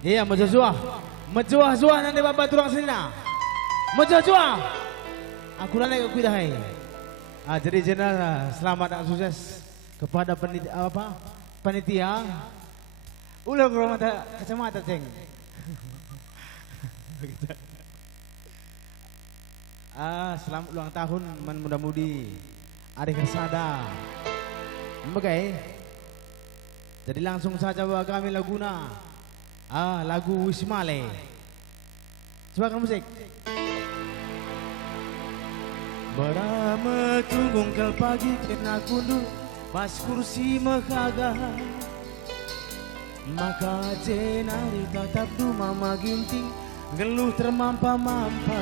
Iya, menjuah. Menjuah nanti bapak turang sini. Menjuah. Aku nanya ke kita hai. Jadi jenazah selamat dan sukses kepada panitia. Ulang rumah kacamata ceng. Selamat ulang tahun muda-mudi Adik Kersada. Oke. Jadi langsung saja bawa kami laguna. Lagu Wismale. Coba musik. Berama tunggung kel pagi kena kundu pas kursi mekaga. Maka jenari tatap du mama ginting geluh termampa-mampa.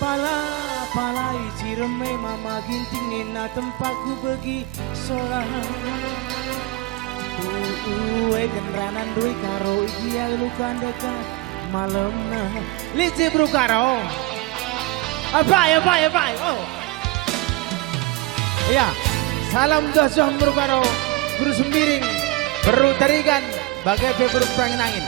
Palai cireme mama ginting nina tempatku pergi sholat. Genranan duit karo iki lukan dekat malam nah. Lici bro karo. Apa? Oh. Iya. Salam dosa bro karo. Guru sembiring. Beru tarikan bagai beberuk perangin angin.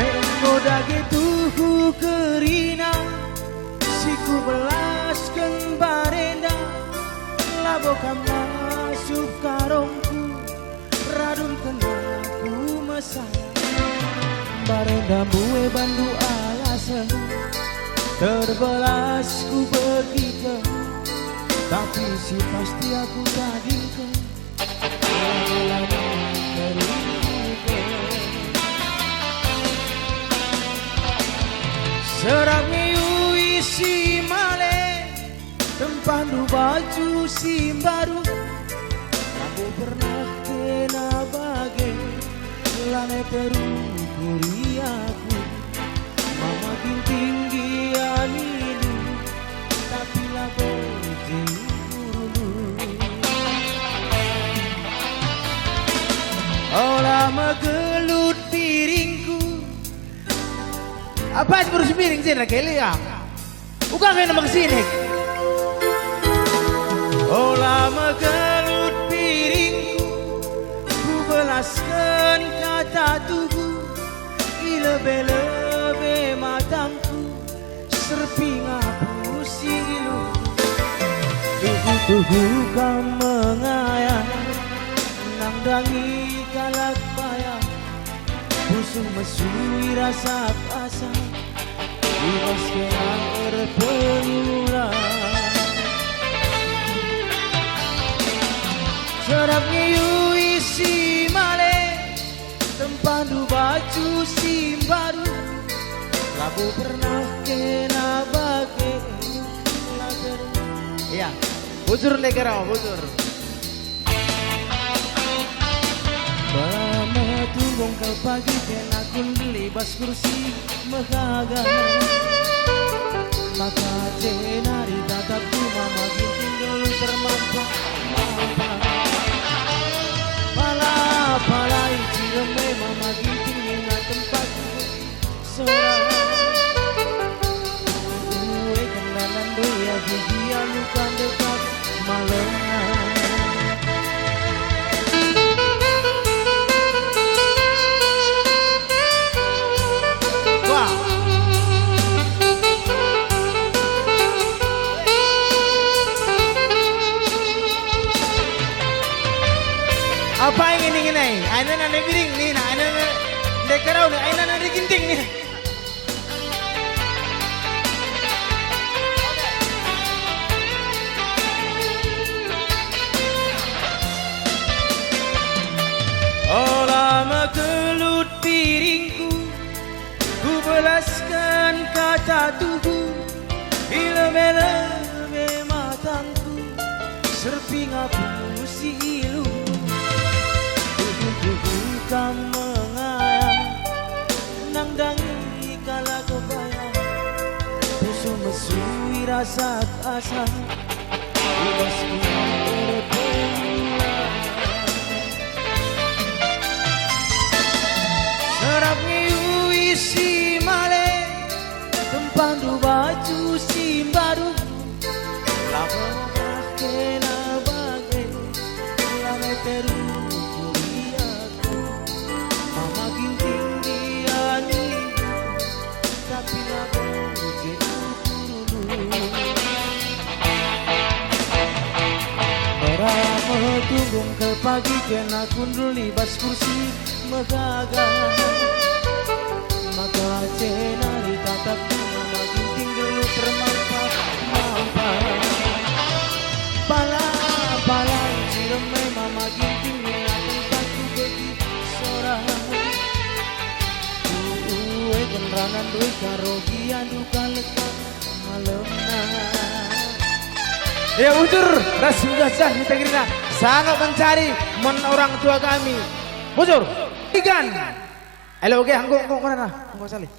Menggoda gitu kerina siku belaskan barenda labokan masuk karongku radun kenaku mesayang barenda bue bandu alasan terbelasku begitu tapi si pasti aku tagihkan lama serami isi male tempandu baju simbaru kamu pernah kena bagai lane terukuri aku mama tinggi anilu tapi labo jinguru olah megelut piringku. Apa sih berusia piring sih kali ya? Bukan kayak nama kesini. Oh lama gelut piringku, ku belaskan kata tubuh, ilebe-lebe matangku, serping aku silu. Tubuh kau mengayang, nangdangi kalak payah. Busung mesui rasa asa Ibas kenang erpengulang Serap ngiu isi male Tempandu baju simbaru Labu pernah kena bagai lager. Iya, bujur negerau, bujur. Tunggung kau pagi kena kundi bas kursi mekaga maka jenari tatapku mama ginting dulu termampa palai cireme mama ginting nina tempatku seorang gue kendanan doya gigi lukan dekat malam. Apa yang ini? Aina nane piring nih, aina nane dekarau nih, aina nane ginting nih. Oh lama gelut piringku, ku belaskan kata tubuh, ilebe-lebe matangku, serping aku silu. Bukan mengayang nangdangi kala kebayang Busu mesui rasa asa Ibas serap ngiu pagi kena kundul di bas kursi megagah. Maka cena ditatap nama ginting dulu termampat pala ciremai mama ginting mengaku batu begi sorang. Uwe kenrangan duit karogian duka lekat malemna. Ya bujur, rasugasa kita kira sangat mencari orang tua kami. Bujur, ikan. Halo oke, anggo mana? Anggo salih.